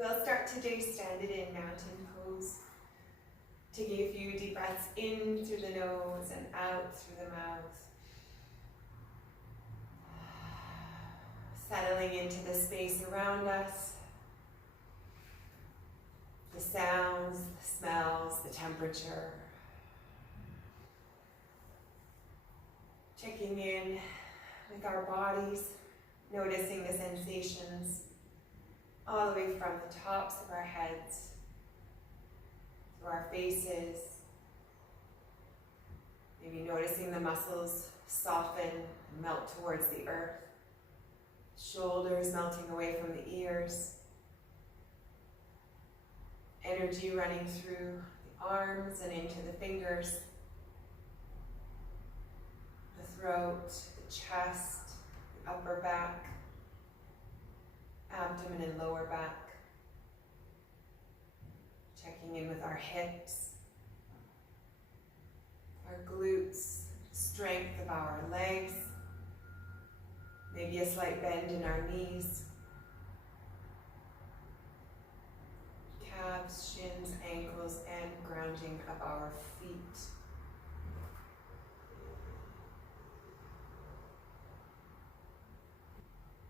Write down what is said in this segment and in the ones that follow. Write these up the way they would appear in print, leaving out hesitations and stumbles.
We'll start today standing in mountain pose. Taking a few deep breaths in through the nose and out through the mouth. Settling into the space around us. The sounds, the smells, the temperature. Checking in with our bodies, noticing the sensations all the way from the tops of our heads to our faces. Maybe noticing the muscles soften and melt towards the earth. Shoulders melting away from the ears. Energy running through the arms and into the fingers. The throat, the chest, the upper back, abdomen and lower back. Checking in with our hips, our glutes, strength of our legs, maybe a slight bend in our knees, calves, shins, ankles, and grounding of our feet.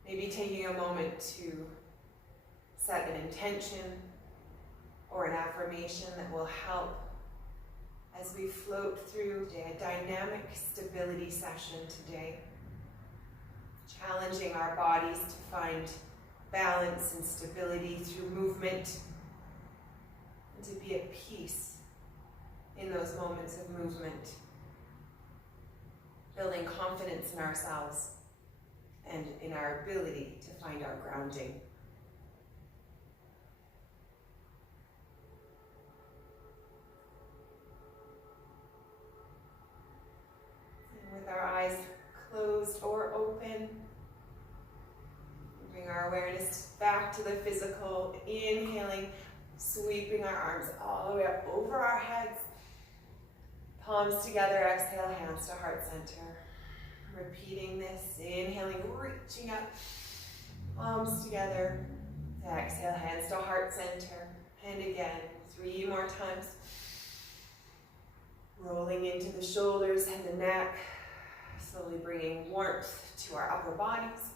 Maybe taking a moment to set an intention or an affirmation that will help as we float through a dynamic stability session today. Challenging our bodies to find balance and stability through movement and to be at peace in those moments of movement. Building confidence in ourselves and in our ability to find our grounding. And with our eyes closed or open, bring our awareness back to the physical, inhaling, sweeping our arms all the way up over our heads, palms together, exhale, hands to heart center. Repeating this, inhaling, reaching up, palms together, exhale, hands to heart center, and again, 3 more times. Rolling into the shoulders and the neck, slowly bringing warmth to our upper bodies.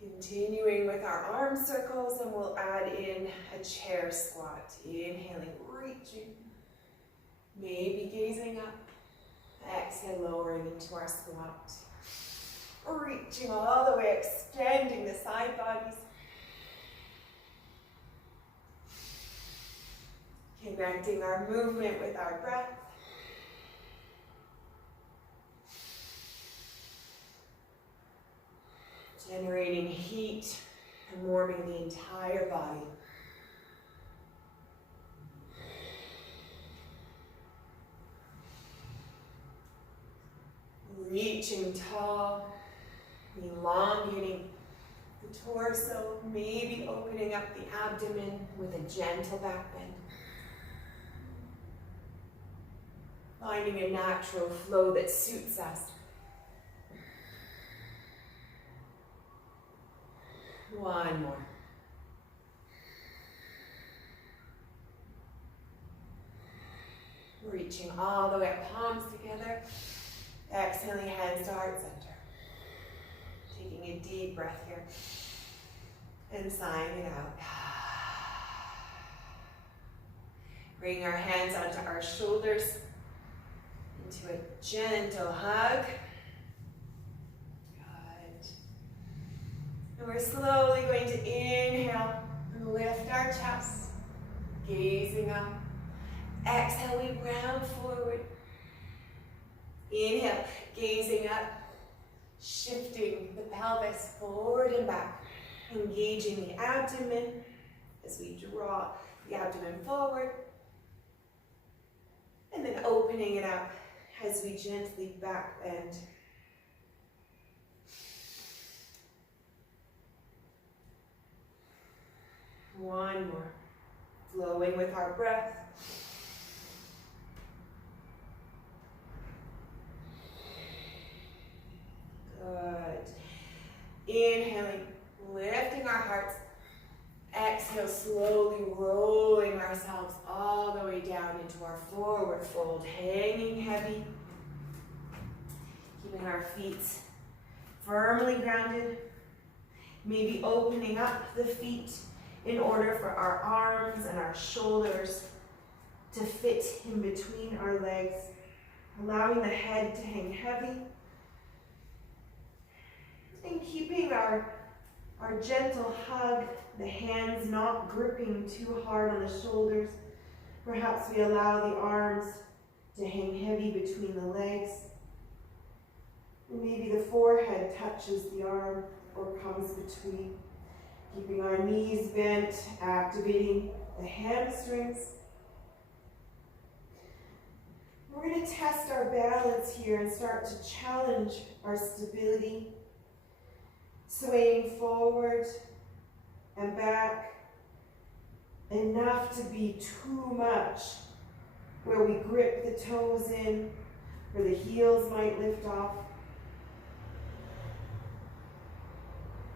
Continuing with our arm circles, and we'll add in a chair squat. Inhaling, reaching, maybe gazing up. Exhale, lowering into our squat. Reaching all the way, extending the side bodies. Connecting our movement with our breath. Generating heat and warming the entire body. Reaching tall, elongating the torso, maybe opening up the abdomen with a gentle back bend. Finding a natural flow that suits us. One more. Reaching all the way up, palms together. Exhaling, hands to heart center. Taking a deep breath here. And sighing it out. Bring our hands onto our shoulders. Into a gentle hug. And we're slowly going to inhale and lift our chest, gazing up. Exhale, we round forward. Inhale, gazing up, shifting the pelvis forward and back, engaging the abdomen as we draw the abdomen forward. And then opening it up as we gently back bend. One more. Flowing with our breath. Inhaling, lifting our hearts. Exhale, slowly rolling ourselves all the way down into our forward fold, hanging heavy. Keeping our feet firmly grounded. Maybe opening up the feet in order for our arms and our shoulders to fit in between our legs, allowing the head to hang heavy, and keeping our gentle hug, the hands not gripping too hard on the shoulders. Perhaps we allow the arms to hang heavy between the legs. And maybe the forehead touches the arm or comes between. Keeping our knees bent, activating the hamstrings. We're going to test our balance here and start to challenge our stability. Swaying forward and back, enough to be too much, where we grip the toes in, where the heels might lift off.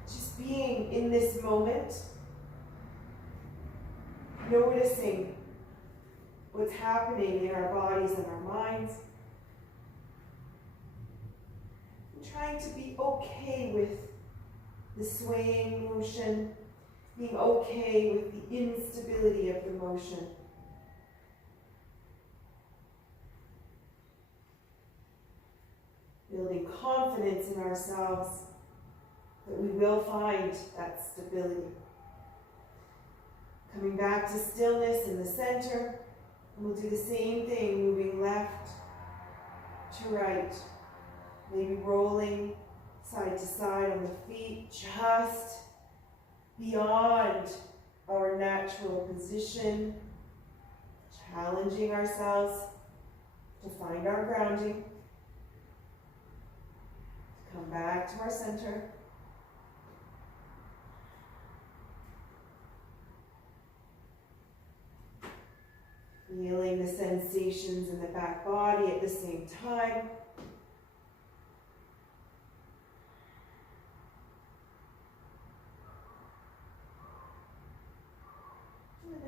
Just being in this moment, noticing what's happening in our bodies and our minds, and trying to be okay with the swaying motion, being okay with the instability of the motion. Building confidence in ourselves that we will find that stability. Coming back to stillness in the center, and we'll do the same thing, moving left to right, maybe rolling side to side on the feet, just beyond our natural position, challenging ourselves to find our grounding, to come back to our center. Feeling the sensations in the back body at the same time.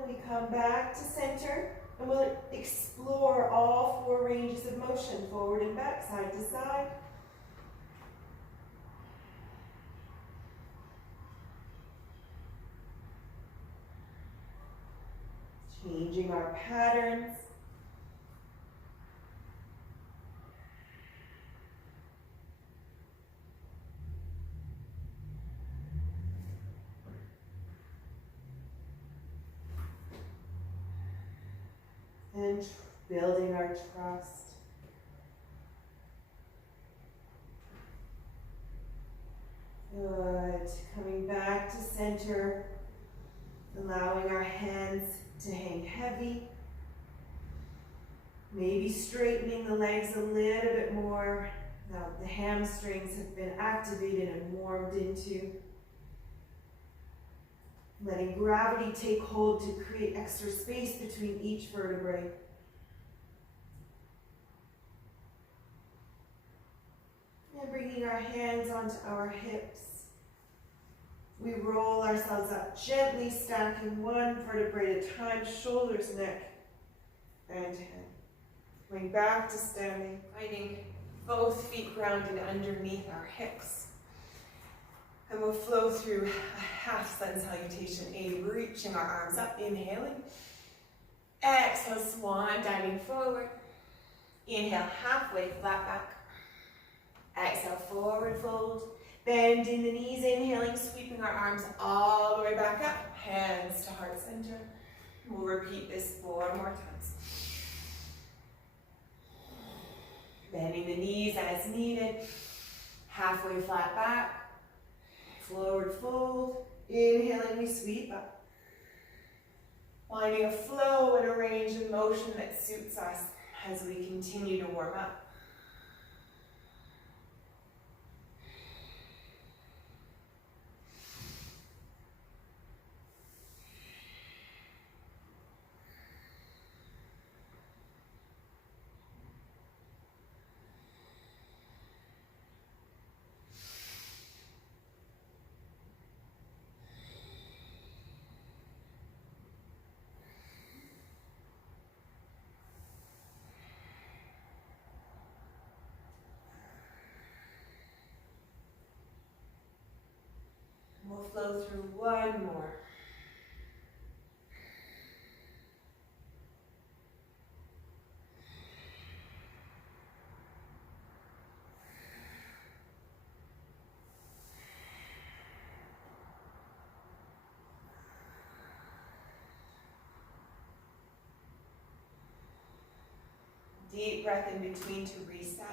We come back to center and we'll explore all four ranges of motion, forward and back, side to side. Changing our patterns. And building our trust. Good. Coming back to center, allowing our hands to hang heavy. Maybe straightening the legs a little bit more. Now the hamstrings have been activated and warmed into. Letting gravity take hold to create extra space between each vertebrae. And bringing our hands onto our hips. We roll ourselves up, gently stacking one vertebrae at a time, shoulders, neck, and head. Going back to standing, finding both feet grounded underneath our hips. And we'll flow through a half sun salutation, reaching our arms up, inhaling. Exhale, swan diving forward. Inhale, halfway, flat back. Exhale, forward fold. Bending the knees, inhaling, sweeping our arms all the way back up. Hands to heart center. We'll repeat this 4 more times. Bending the knees as needed. Halfway, flat back. Forward fold, inhaling, we sweep up. Finding a flow and a range of motion that suits us as we continue to warm up. flow through. One more. Deep breath in between to reset.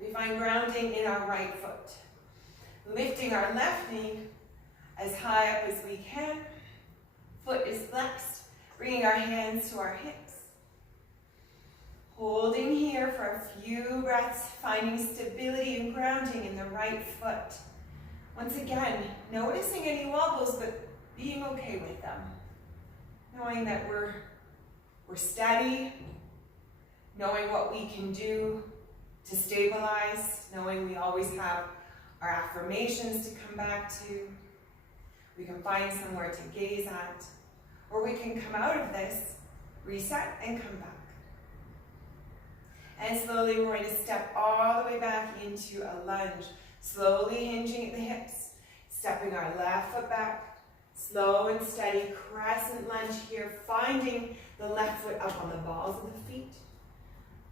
We find grounding in our right foot. Lifting our left knee as high up as we can. Foot is flexed. Bringing our hands to our hips. Holding here for a few breaths, finding stability and grounding in the right foot. Once again, noticing any wobbles, but being okay with them. Knowing that we're steady, knowing what we can do to stabilize, knowing we always have our affirmations to come back to. We can find somewhere to gaze at, or we can come out of this, reset, and come back. And slowly we're going to step all the way back into a lunge, slowly hinging at the hips, stepping our left foot back, slow and steady crescent lunge here, finding the left foot up on the balls of the feet,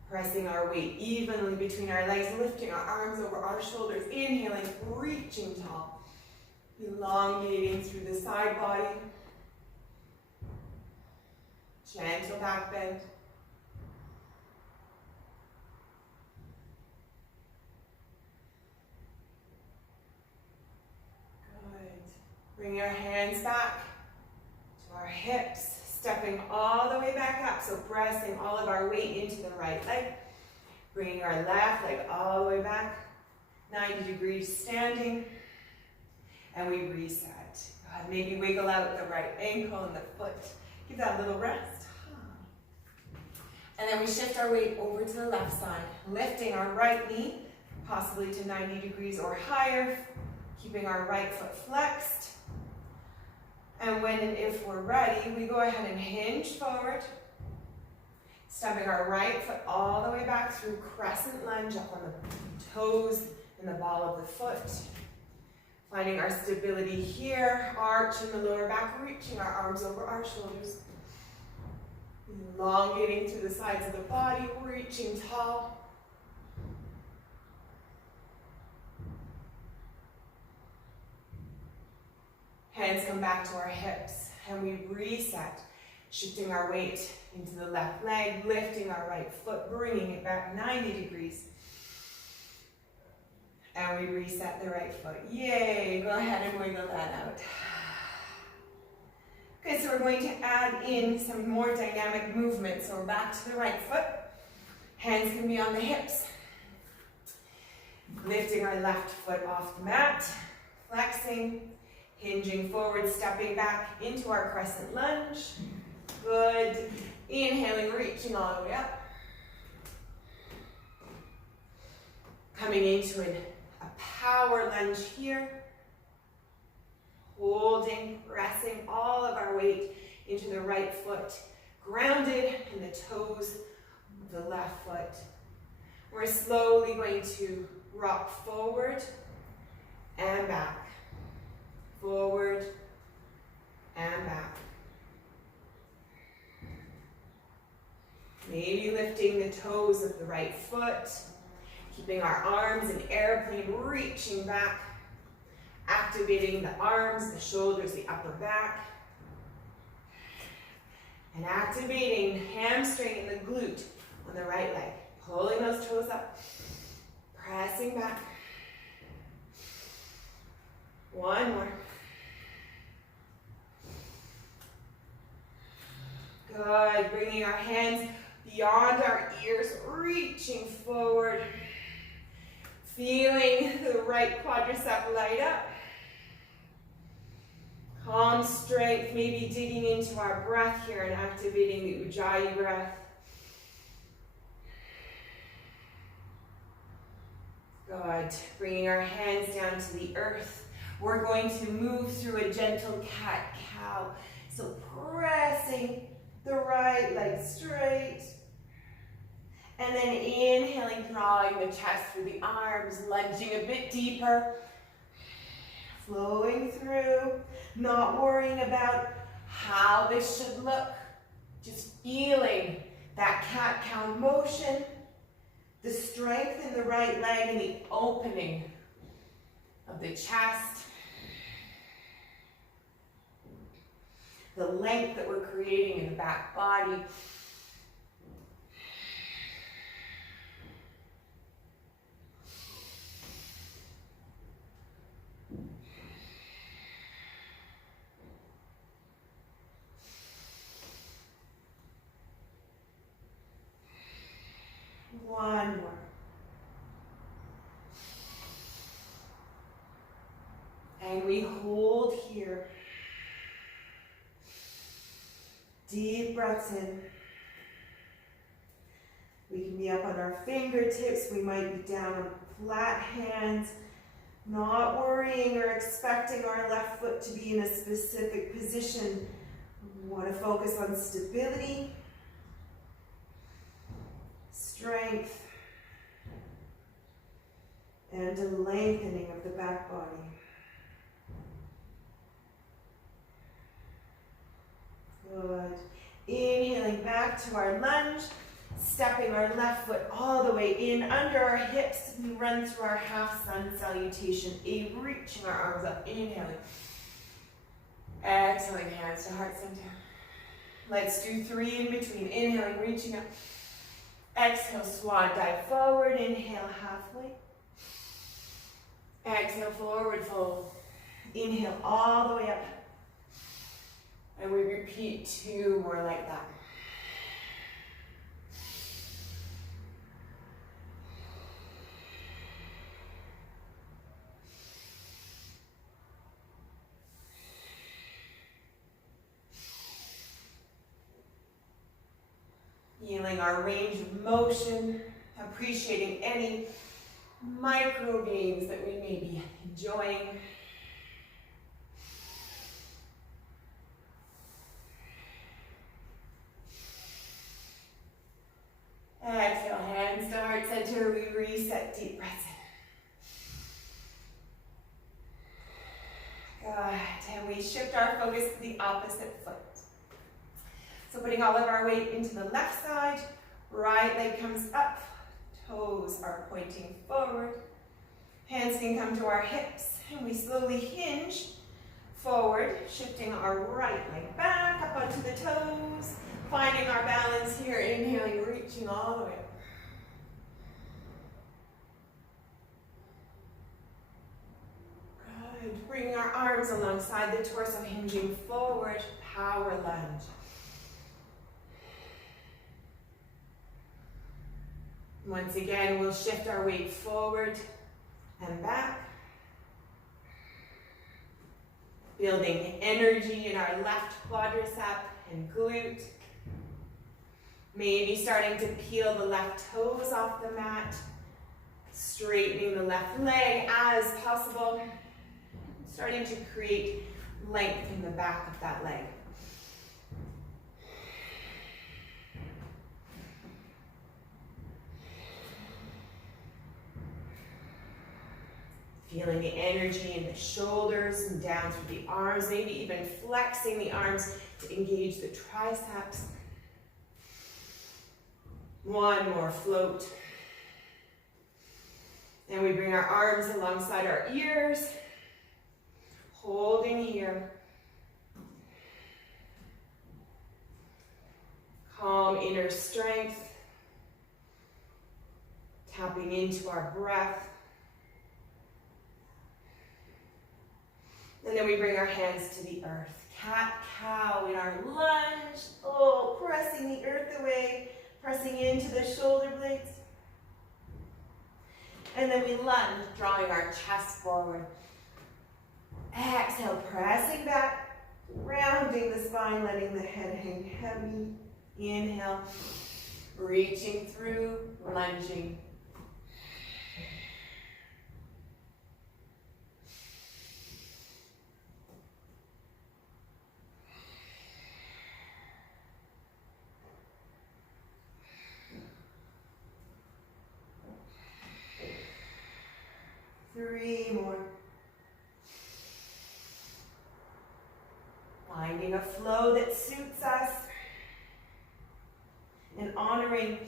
pressing our weight evenly between our legs, lifting our arms over our shoulders, inhaling, reaching tall, elongating through the side body, gentle back bend. Bring our hands back to our hips, stepping all the way back up, so pressing all of our weight into the right leg. Bringing our left leg all the way back, 90 degrees standing, and we reset. Go ahead, maybe wiggle out the right ankle and the foot. Give that a little rest. And then we shift our weight over to the left side, lifting our right knee, possibly to 90 degrees or higher, keeping our right foot flexed. And when and if we're ready, we go ahead and hinge forward, stepping our right foot all the way back through crescent lunge up on the toes and the ball of the foot. Finding our stability here, arch in the lower back, reaching our arms over our shoulders. Elongating through the sides of the body, reaching tall. Hands come back to our hips, and we reset, shifting our weight into the left leg, lifting our right foot, bringing it back 90 degrees. And we reset the right foot. Yay! Go ahead and wiggle that out. Okay, so we're going to add in some more dynamic movement. So we're back to the right foot. Hands can be on the hips. Lifting our left foot off the mat, flexing. Hinging forward, stepping back into our crescent lunge. Good. Inhaling, reaching all the way up. Coming into a power lunge here. Holding, pressing all of our weight into the right foot. Grounded in the toes of the left foot. We're slowly going to rock forward and back. Forward and back. Maybe lifting the toes of the right foot, keeping our arms in airplane, reaching back, activating the arms, the shoulders, the upper back, and activating hamstring and the glute on the right leg. Pulling those toes up, pressing back. One more. Good, bringing our hands beyond our ears, reaching forward. Feeling the right quadricep light up. Calm strength, maybe digging into our breath here and activating the Ujjayi breath. Good, bringing our hands down to the earth. We're going to move through a gentle cat-cow. So pressing the right leg straight And then inhaling, drawing the chest through the arms, lunging a bit deeper. Flowing through, not worrying about how this should look. Just feeling that cat-cow motion, the strength in the right leg and the opening of the chest. The length that we're creating in the back body. One more. And we hold here. Deep breaths in. We can be up on our fingertips. We might be down on flat hands. Not worrying or expecting our left foot to be in a specific position. We want to focus on stability, strength, and a lengthening of the back body. Good. Inhaling back to our lunge, stepping our left foot all the way in under our hips. We run through our half sun salutation, reaching our arms up, inhaling. Exhaling, hands to heart center. Let's do 3 in between. Inhaling, reaching up. Exhale, swan dive forward. Inhale, halfway. Exhale, forward fold. Inhale all the way up. And we repeat 2 more like that. Feeling our range of motion, appreciating any micro gains that we may be enjoying. Exhale, hands to heart center. We reset, deep breaths in. Good. And we shift our focus to the opposite foot. So putting all of our weight into the left side, right leg comes up, toes are pointing forward. Hands can come to our hips, and we slowly hinge forward, shifting our right leg back up onto the toes. Finding our balance here, inhaling, reaching all the way up. Good. Bringing our arms alongside the torso, hinging forward, power lunge. Once again, we'll shift our weight forward and back. Building energy in our left quadricep and glute. Maybe starting to peel the left toes off the mat, straightening the left leg as possible, starting to create length in the back of that leg. Feeling the energy in the shoulders and down through the arms, maybe even flexing the arms to engage the triceps. 1 more float. And we bring our arms alongside our ears, holding here. Calm inner strength, tapping into our breath. And then we bring our hands to the earth. Cat-cow in our lunge. Oh, pressing the earth away. Pressing into the shoulder blades. And then we lunge, drawing our chest forward. Exhale, pressing back, rounding the spine, letting the head hang heavy. Inhale, reaching through, lunging. flow that suits us, and honoring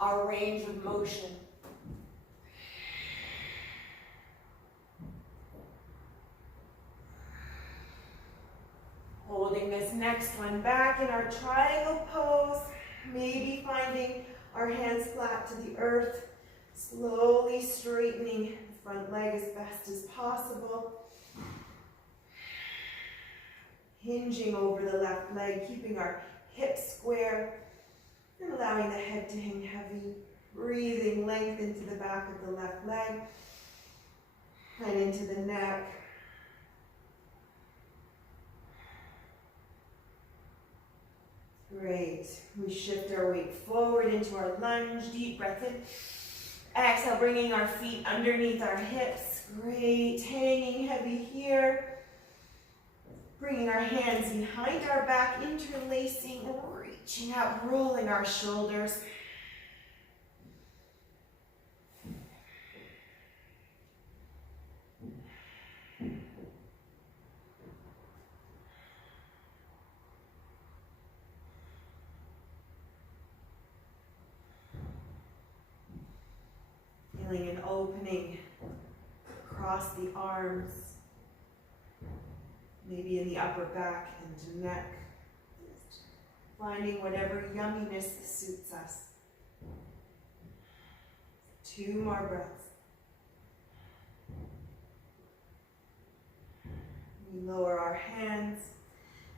our range of motion. Holding this next one back in our triangle pose, maybe finding our hands flat to the earth, slowly straightening the front leg as best as possible. Hinging over the left leg, keeping our hips square, and allowing the head to hang heavy. Breathing length into the back of the left leg, and into the neck. Great. We shift our weight forward into our lunge. Deep breath in. Exhale, bringing our feet underneath our hips. Great. Hanging heavy here. Bringing our hands behind our back, interlacing, reaching out, rolling our shoulders. Feeling an opening across the arms, maybe in the upper back and neck. Just finding whatever yumminess suits us. 2 more breaths. We lower our hands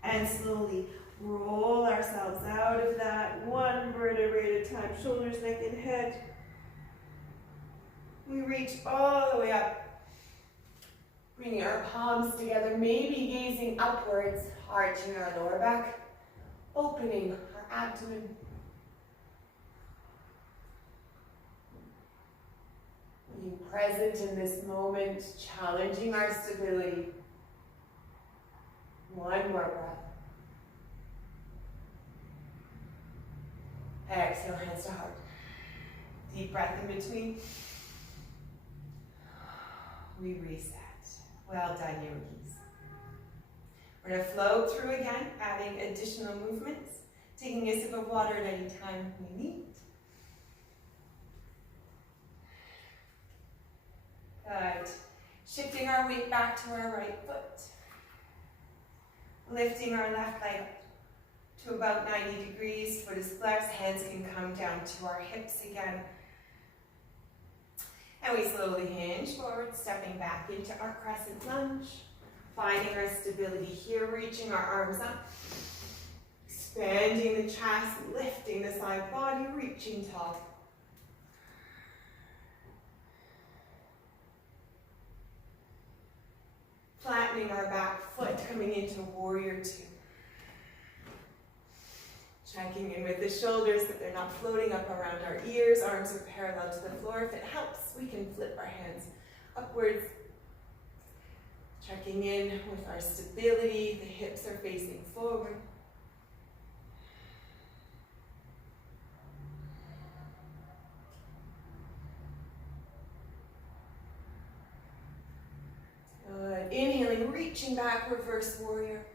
and slowly roll ourselves out of that, 1 vertebrae at a time, shoulders, neck, and head. We reach all the way up, bringing our palms together, maybe gazing upwards, arching our lower back, opening our abdomen. Being present in this moment, challenging our stability. 1 more breath. Exhale, hands to heart. Deep breath in between. We reset. Well done, yogis. We're going to flow through again, adding additional movements, taking a sip of water at any time we need. Good. Shifting our weight back to our right foot. Lifting our left leg up to about 90 degrees. Foot is flexed, hands can come down to our hips again. And we slowly hinge forward, stepping back into our crescent lunge. Finding our stability here, reaching our arms up. Expanding the chest, lifting the side body, reaching tall. Flattening our back foot, coming into warrior 2. Checking in with the shoulders that they're not floating up around our ears. Arms are parallel to the floor. If it helps, we can flip our hands upwards. Checking in with our stability. The hips are facing forward. Good. Inhaling, reaching back, reverse warrior.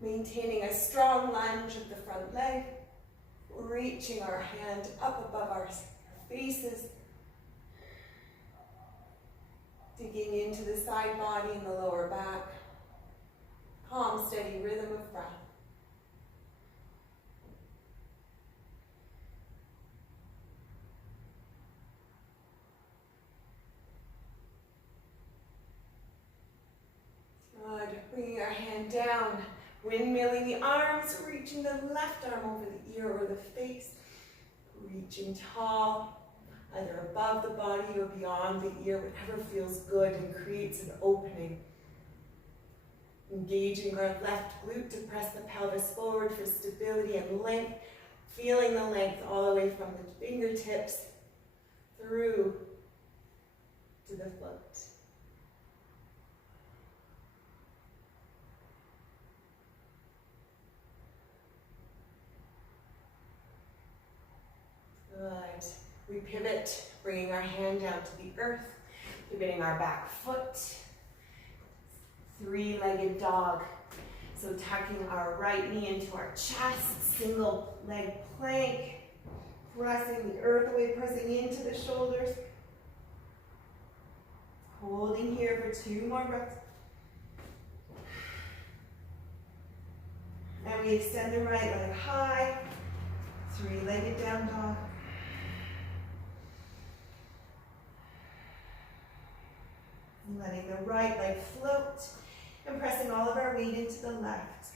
Maintaining a strong lunge of the front leg, reaching our hand up above our faces, digging into the side body and the lower back, calm, steady rhythm of breath. Good, bringing our hand down. Windmilling the arms, reaching the left arm over the ear or the face, reaching tall, either above the body or beyond the ear, whatever feels good and creates an opening. Engaging our left glute to press the pelvis forward for stability and length, feeling the length all the way from the fingertips through to the float. Good. We pivot, bringing our hand down to the earth, pivoting our back foot. 3-legged dog. So tucking our right knee into our chest, single leg plank, pressing the earth away, pressing into the shoulders. Holding here for 2 more breaths. And we extend the right leg high, 3-legged down dog. And letting the right leg float and pressing all of our weight into the left.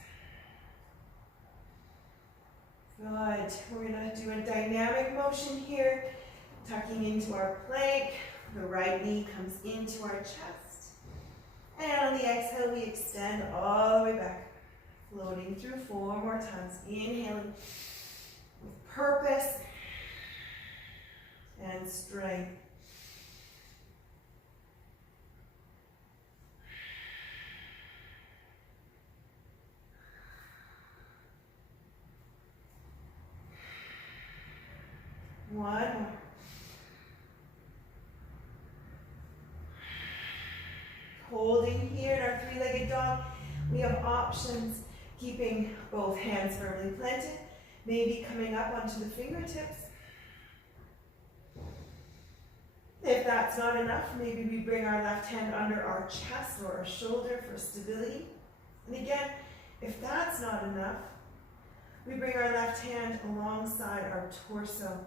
Good. We're going to do a dynamic motion here, tucking into our plank. The right knee comes into our chest. And on the exhale, we extend all the way back, floating through 4 more times. Inhaling with purpose and strength. One more. Holding here in our 3-legged dog, we have options, keeping both hands firmly planted, maybe coming up onto the fingertips. If that's not enough, maybe we bring our left hand under our chest or our shoulder for stability. And again, if that's not enough, we bring our left hand alongside our torso.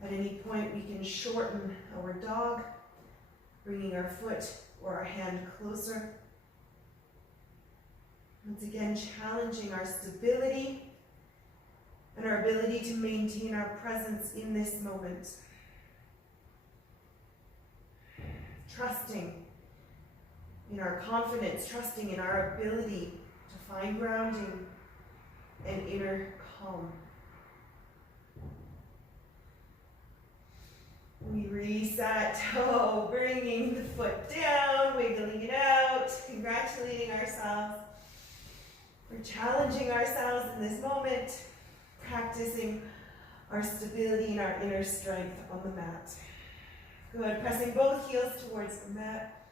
At any point, we can shorten our dog, bringing our foot or our hand closer. Once again, challenging our stability and our ability to maintain our presence in this moment. Trusting in our confidence, trusting in our ability to find grounding and inner calm. We reset, bringing the foot down, wiggling it out, congratulating ourselves. We're challenging ourselves in this moment, practicing our stability and our inner strength on the mat. Good, pressing both heels towards the mat.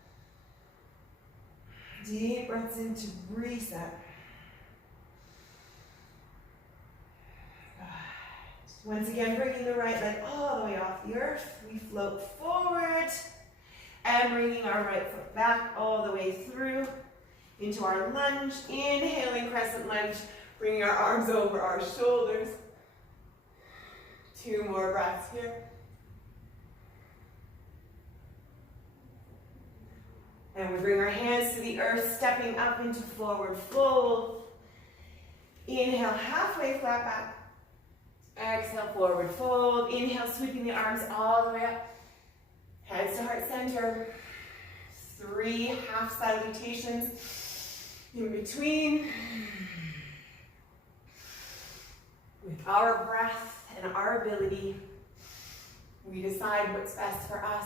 Deep breaths in to reset. Once again, bringing the right leg all the way off the earth. We float forward and bringing our right foot back all the way through into our lunge. Inhaling crescent lunge, bringing our arms over our shoulders. 2 more breaths here. And we bring our hands to the earth, stepping up into forward fold. Inhale, halfway flat back. Exhale, forward fold. Inhale, sweeping the arms all the way up. Hands to heart center. 3 half salutations in between. With our breath and our ability, we decide what's best for us.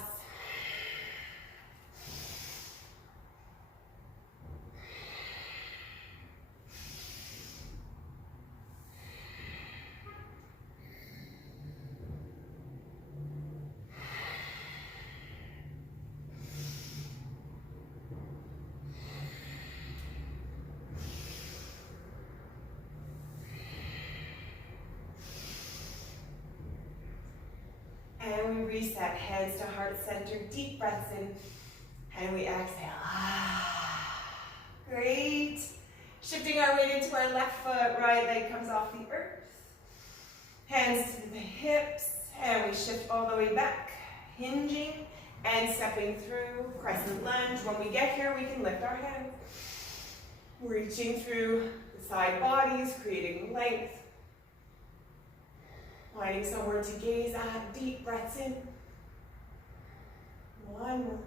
And we reset, hands to heart center, deep breaths in, and we exhale. Great. Shifting our weight into our left foot, right leg comes off the earth. Hands to the hips, and we shift all the way back, hinging and stepping through, crescent lunge. When we get here, we can lift our hands, reaching through the side bodies, creating length. Finding somewhere to gaze at, deep breaths in. 1 more.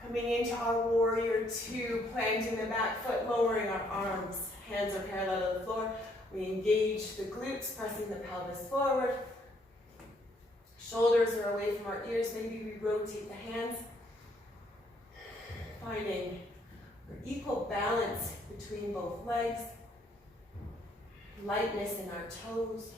Coming into our warrior 2, planting the back foot, lowering our arms. Hands are parallel to the floor. We engage the glutes, pressing the pelvis forward. Shoulders are away from our ears. Maybe we rotate the hands. Finding equal balance between both legs. Lightness in our toes.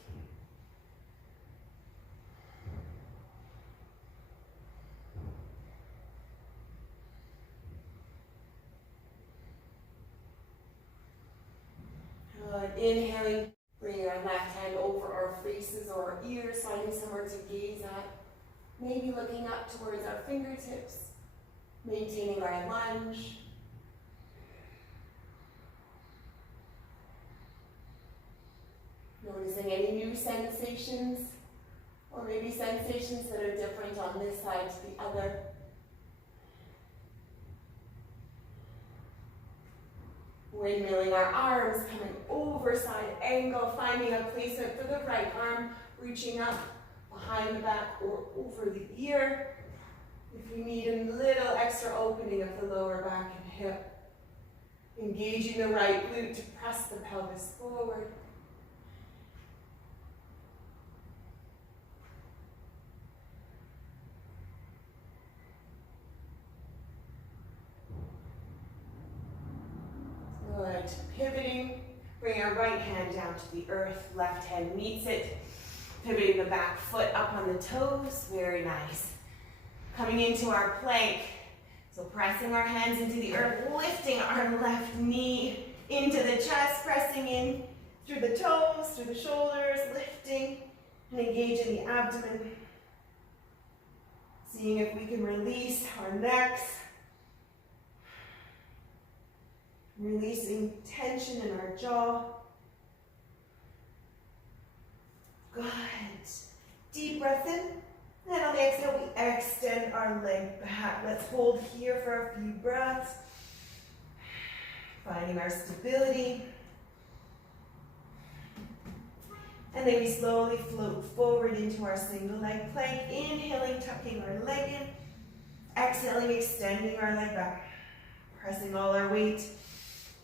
left hand over our faces or our ears, finding somewhere to gaze at. Maybe looking up towards our fingertips, maintaining our lunge. Noticing any new sensations, or maybe sensations that are different on this side to the other. Windmilling our arms, coming over side angle, finding a placement for the right arm, reaching up behind the back or over the ear. If we need a little extra opening of the lower back and hip, engaging the right glute to press the pelvis forward. Good. Pivoting, bring our right hand down to the earth, left hand meets it. Pivoting the back foot up on the toes, very nice. Coming into our plank, so pressing our hands into the earth, lifting our left knee into the chest, pressing in through the toes, through the shoulders, lifting and engaging the abdomen. Seeing if we can release our necks. Releasing tension in our jaw. Good. Deep breath in. And on the exhale, we extend our leg back. Let's hold here for a few breaths. Finding our stability. And then we slowly float forward into our single leg plank. Inhaling, tucking our leg in. Exhaling, extending our leg back. Pressing all our weight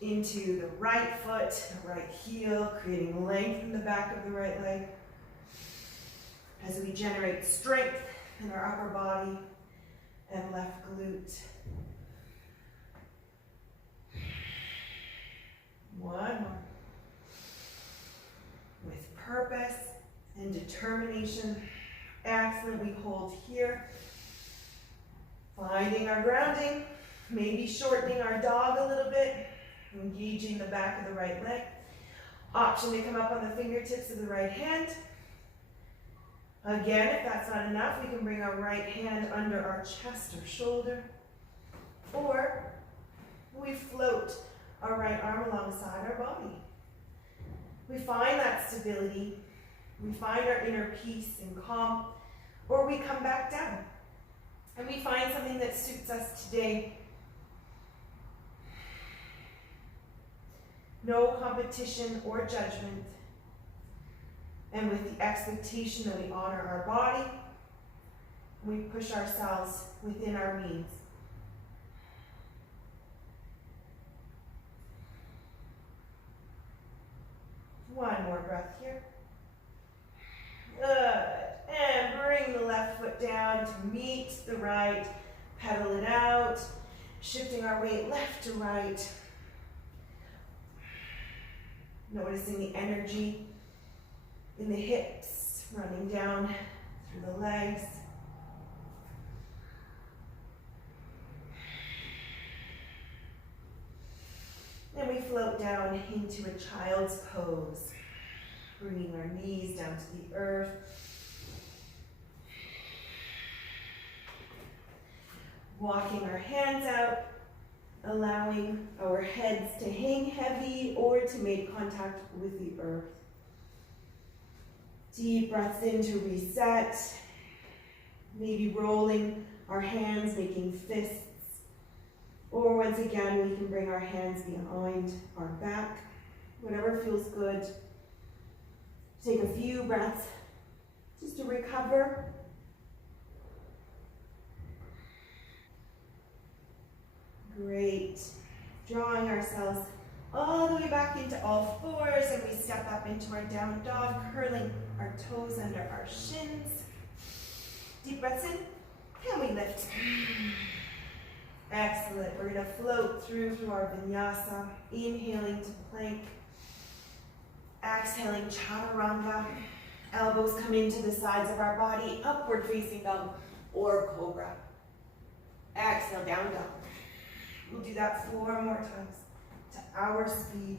into the right foot, the right heel, creating length in the back of the right leg. As we generate strength in our upper body and left glute. One more. With purpose and determination. Excellent, we hold here. Finding our grounding, maybe shortening our dog a little bit, engaging the back of the right leg. Option to come up on the fingertips of the right hand. Again, if that's not enough, we can bring our right hand under our chest or shoulder. Or we float our right arm alongside our body. We find that stability. We find our inner peace and calm. Or we come back down. And we find something that suits us today. No competition or judgment. And with the expectation that we honor our body, we push ourselves within our means. One more breath here. Good. And bring the left foot down to meet the right. Pedal it out. Shifting our weight left to right. Noticing the energy in the hips, running down through the legs. And we float down into a child's pose, bringing our knees down to the earth. Walking our hands out, allowing our heads to hang heavy or to make contact with the earth. Deep breaths in to reset. Maybe rolling our hands, making fists. Or once again, we can bring our hands behind our back. Whatever feels good. Take a few breaths just to recover. Great. Drawing ourselves all the way back into all fours, and we step up into our down dog, curling our toes under our shins. Deep breaths in, and we lift. Excellent. We're going to float through our vinyasa, inhaling to plank, exhaling chaturanga. Elbows come into the sides of our body, upward facing dog or cobra. Exhale, down dog. We'll do that 4 more times to our speed.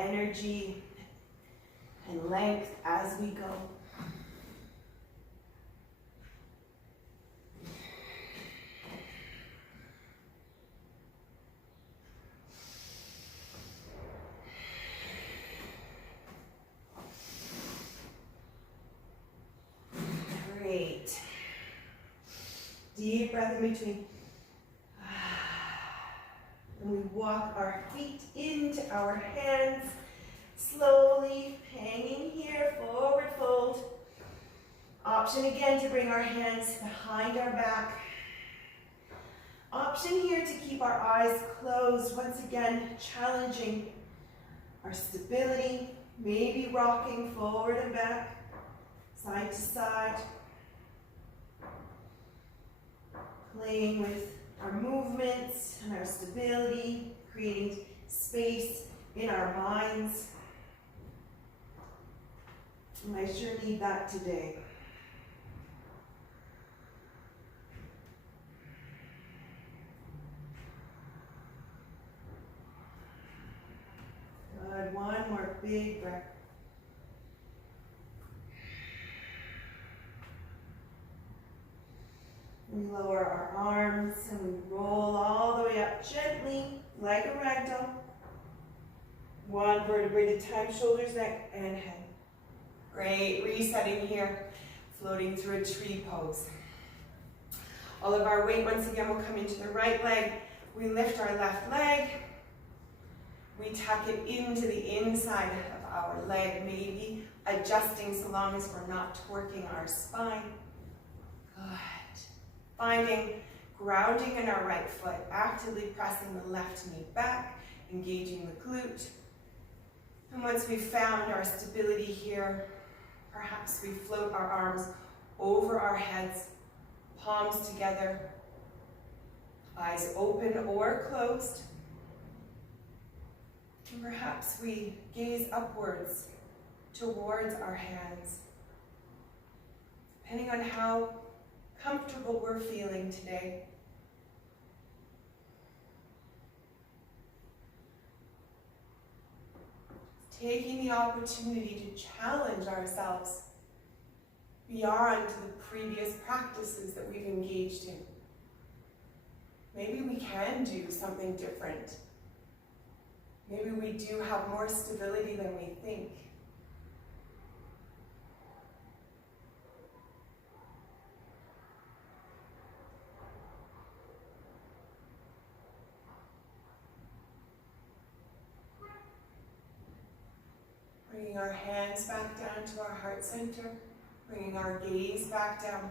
energy and length as we go. Great. Deep breath in between. And we walk our feet into our hands, slowly hanging here, forward fold. Option again to bring our hands behind our back. Option here to keep our eyes closed, once again challenging our stability, maybe rocking forward and back, side to side. Playing with our movements and our stability, creating space in our minds. And I sure need that today. Good, one more big breath. We lower our arms and we roll all the way up gently, like a ragdoll. One vertebrae at a time, shoulders, neck, and head. Great, resetting here, floating through a tree pose. All of our weight, once again, will come into the right leg. We lift our left leg. We tuck it into the inside of our leg, maybe adjusting so long as we're not torquing our spine. Good. Finding grounding in our right foot, actively pressing the left knee back, engaging the glute. And once we've found our stability here, perhaps we float our arms over our heads, palms together, eyes open or closed. And perhaps we gaze upwards towards our hands, depending on how comfortable we're feeling today. Taking the opportunity to challenge ourselves beyond the previous practices that we've engaged in. Maybe we can do something different. Maybe we do have more stability than we think. Bringing our hands back down to our heart center, bringing our gaze back down.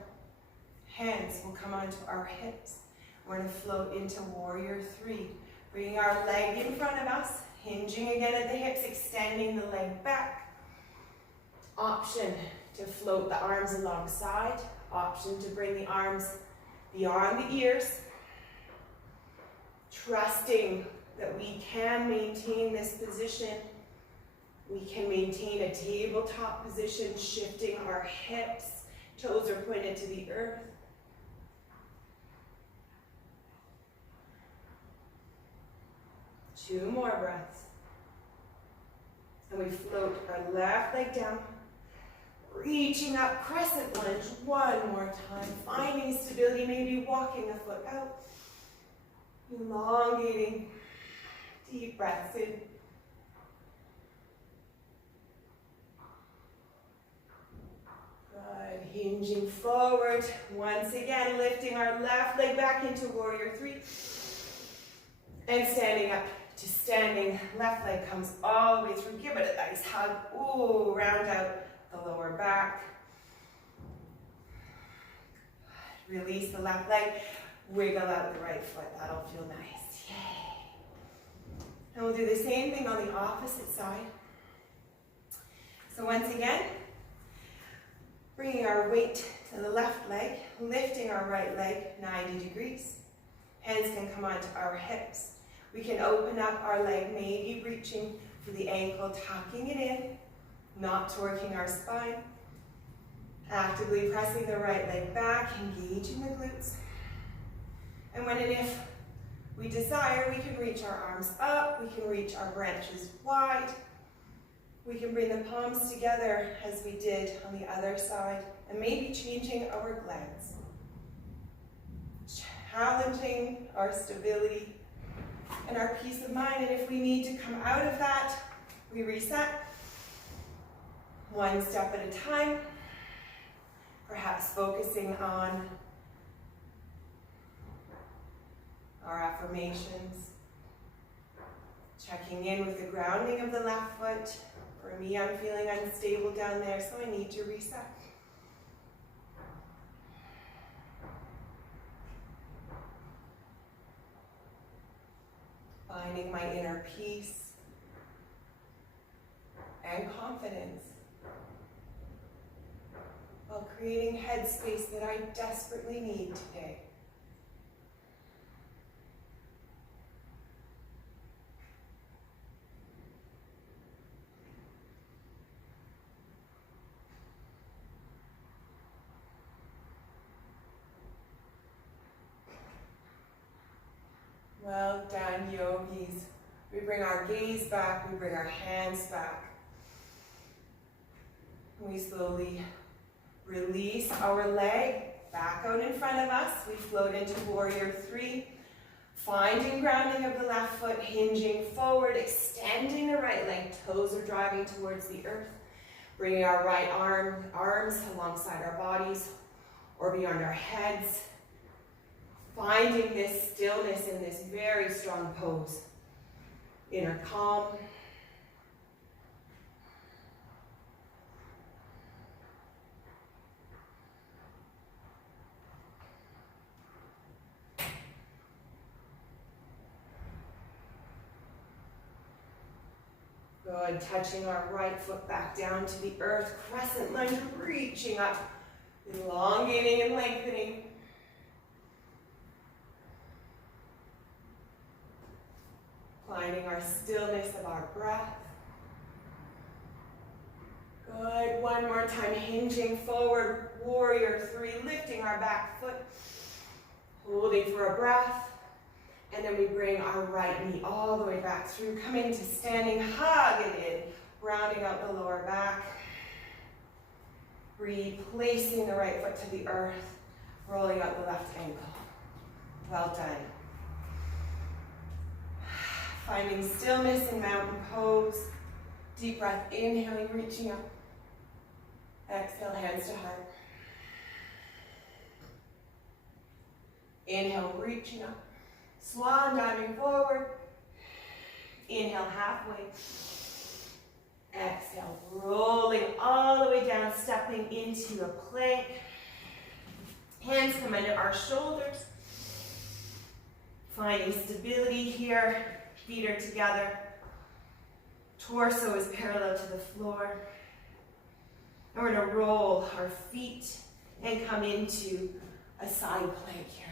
Hands will come onto our hips. We're going to float into warrior three. Bringing our leg in front of us, hinging again at the hips, extending the leg back. Option to float the arms alongside. Option to bring the arms beyond the ears. Trusting that we can maintain this position. We can maintain a tabletop position, shifting our hips. Toes are pointed to the earth. Two more breaths. And we float our left leg down, reaching up, crescent lunge one more time, finding stability, maybe walking a foot out, elongating, deep breaths in. Good, hinging forward, once again, lifting our left leg back into warrior three, and standing up to standing. Left leg comes all the way through. Give it a nice hug. Ooh, round out the lower back. Release the left leg. Wiggle out the right foot. That'll feel nice. Yay. And we'll do the same thing on the opposite side. So once again, bringing our weight to the left leg, lifting our right leg 90 degrees. Hands can come onto our hips. We can open up our leg, maybe reaching for the ankle, tucking it in, not torquing our spine. Actively pressing the right leg back, engaging the glutes. And when and if we desire, we can reach our arms up, we can reach our branches wide. We can bring the palms together as we did on the other side, and maybe changing our glance. Challenging our stability and our peace of mind, and if we need to come out of that, we reset. One step at a time, perhaps focusing on our affirmations, checking in with the grounding of the left foot. For me, I'm feeling unstable down there, so I need to reset. Finding my inner peace and confidence while creating headspace that I desperately need today. Well done, yogis. We bring our gaze back, we bring our hands back. We slowly release our leg back out in front of us. We float into warrior three, finding grounding of the left foot, hinging forward, extending the right leg. Toes are driving towards the earth. Bringing our right arms alongside our bodies or beyond our heads. Finding this stillness in this very strong pose. Inner calm. Good, touching our right foot back down to the earth. Crescent lunge, reaching up, elongating and lengthening. Finding our stillness of our breath. Good, one more time, hinging forward, warrior three, lifting our back foot, holding for a breath. And then we bring our right knee all the way back through, coming to standing, hug it in, rounding out the lower back. Replacing the right foot to the earth, rolling out the left ankle. Well done. Finding stillness in mountain pose. Deep breath, inhaling, reaching up. Exhale, hands to heart. Inhale, reaching up. Swan diving forward. Inhale, halfway. Exhale, rolling all the way down, stepping into a plank. Hands come under our shoulders. Finding stability here. Feet are together. Torso is parallel to the floor. And we're going to roll our feet and come into a side plank here.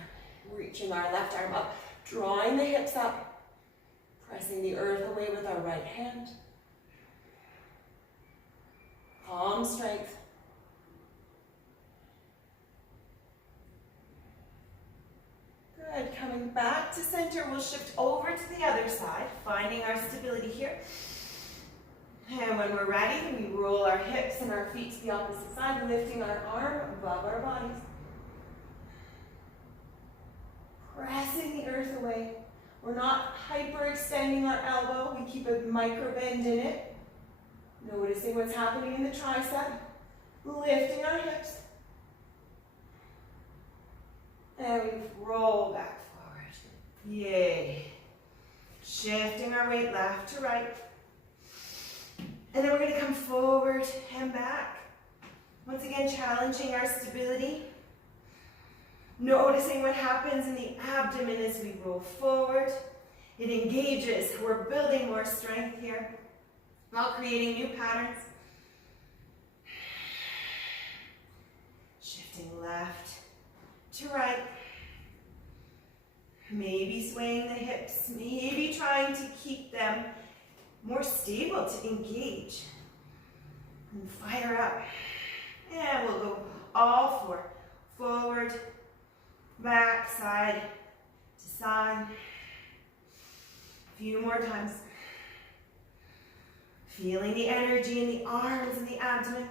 Reaching our left arm up, drawing the hips up, pressing the earth away with our right hand. Palm strength. Good, coming back to center, we'll shift over to the other side, finding our stability here. And when we're ready, we roll our hips and our feet to the opposite side, lifting our arm above our bodies. Pressing the earth away. We're not hyperextending our elbow, we keep a micro bend in it. Noticing what's happening in the tricep. Lifting our hips. And we roll back forward. Yay. Shifting our weight left to right. And then we're going to come forward and back. Once again, challenging our stability. Noticing what happens in the abdomen as we roll forward. It engages. We're building more strength here while creating new patterns. Shifting left to right. Maybe swaying the hips. Maybe trying to keep them more stable to engage. And fire up. And we'll go all four. Forward, back, side to side. A few more times. Feeling the energy in the arms and the abdomen.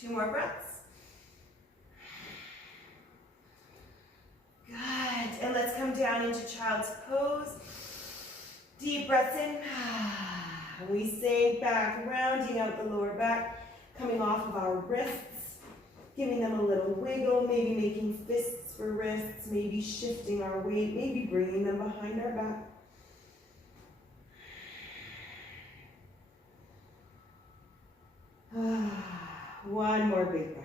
2 more breaths. Good. And let's come down into child's pose. Deep breaths in. We sink back, rounding out the lower back, coming off of our wrists, giving them a little wiggle, maybe making fists for wrists, maybe shifting our weight, maybe bringing them behind our back. One more big breath.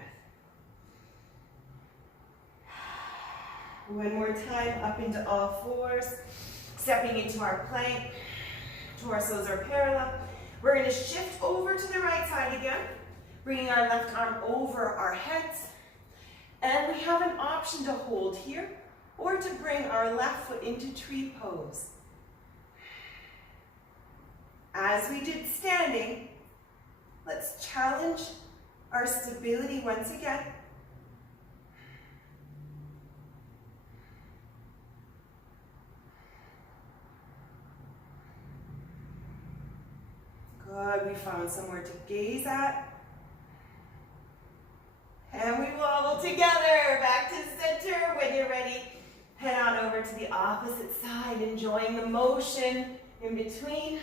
One more time, up into all fours, stepping into our plank. Torsos are parallel. We're going to shift over to the right side again, bringing our left arm over our heads. And we have an option to hold here or to bring our left foot into tree pose. As we did standing, let's challenge our stability once again. Good, we found somewhere to gaze at. And we wobble together, back to center. When you're ready, head on over to the opposite side, enjoying the motion in between,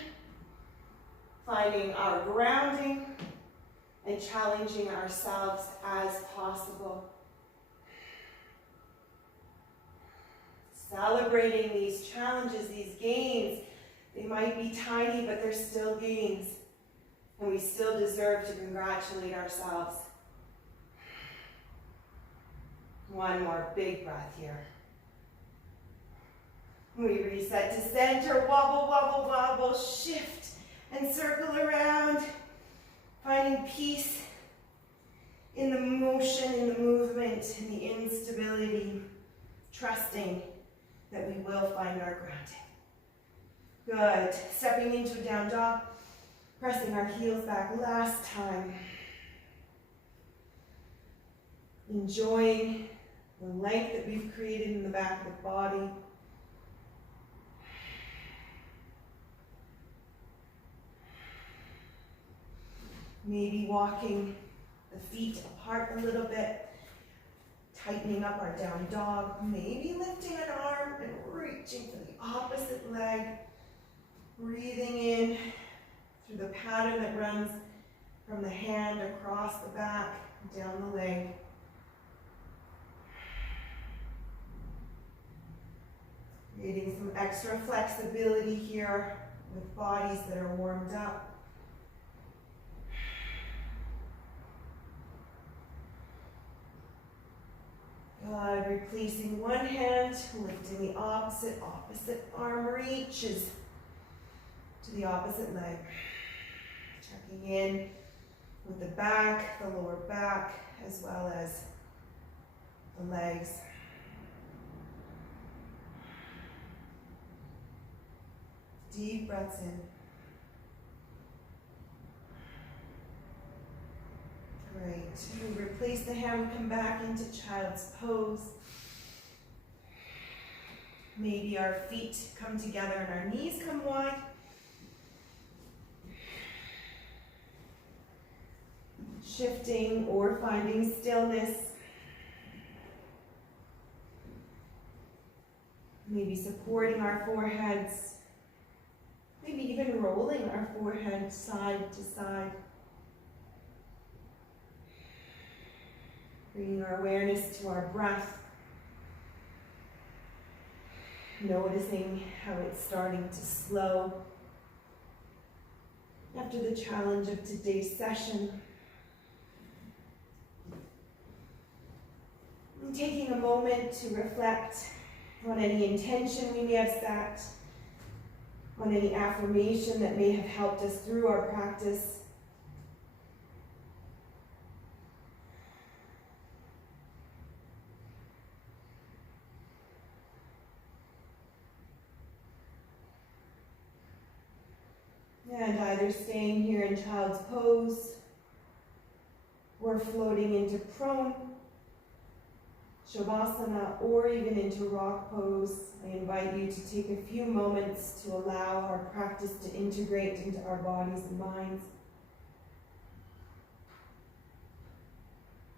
finding our grounding, and challenging ourselves as possible. Celebrating these challenges, these gains. They might be tiny, but they're still gains. And we still deserve to congratulate ourselves. One more big breath here. We reset to center, wobble, wobble, wobble, shift and circle around. Finding peace in the motion, in the movement, in the instability. Trusting that we will find our grounding. Good. Stepping into a down dog. Pressing our heels back last time. Enjoying the length that we've created in the back of the body. Maybe walking the feet apart a little bit. Tightening up our down dog. Maybe lifting an arm and reaching for the opposite leg. Breathing in through the pattern that runs from the hand across the back, down the leg. Creating some extra flexibility here with bodies that are warmed up. Good. Replacing one hand, lifting the opposite arm reaches to the opposite leg. Checking in with the back, the lower back, as well as the legs. Deep breaths in. Great. We replace the hand, we come back into child's pose. Maybe our feet come together and our knees come wide. Shifting or finding stillness. Maybe supporting our foreheads. Maybe even rolling our forehead side to side. Bringing our awareness to our breath. Noticing how it's starting to slow. After the challenge of today's session. And taking a moment to reflect on any intention we may have set, on any affirmation that may have helped us through our practice. And either staying here in child's pose or floating into prone, Shavasana, or even into rock pose, I invite you to take a few moments to allow our practice to integrate into our bodies and minds.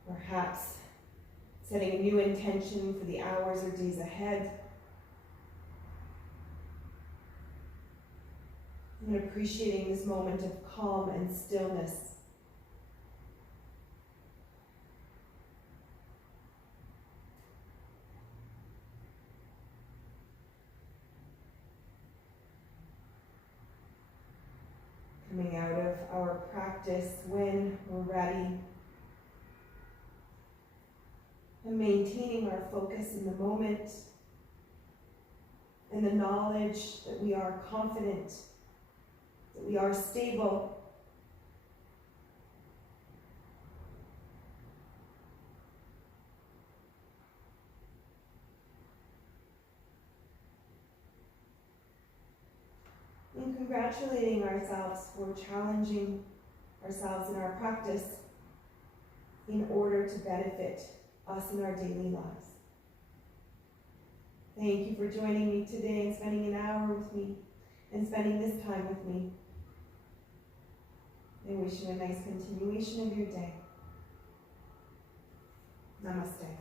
Perhaps setting a new intention for the hours or days ahead. And appreciating this moment of calm and stillness. Coming out of our practice when we're ready. And maintaining our focus in the moment. And the knowledge that we are confident, that we are stable. And congratulating ourselves for challenging ourselves in our practice in order to benefit us in our daily lives. Thank you for joining me today and spending an hour with me and spending this time with me. I wish you a nice continuation of your day. Namaste.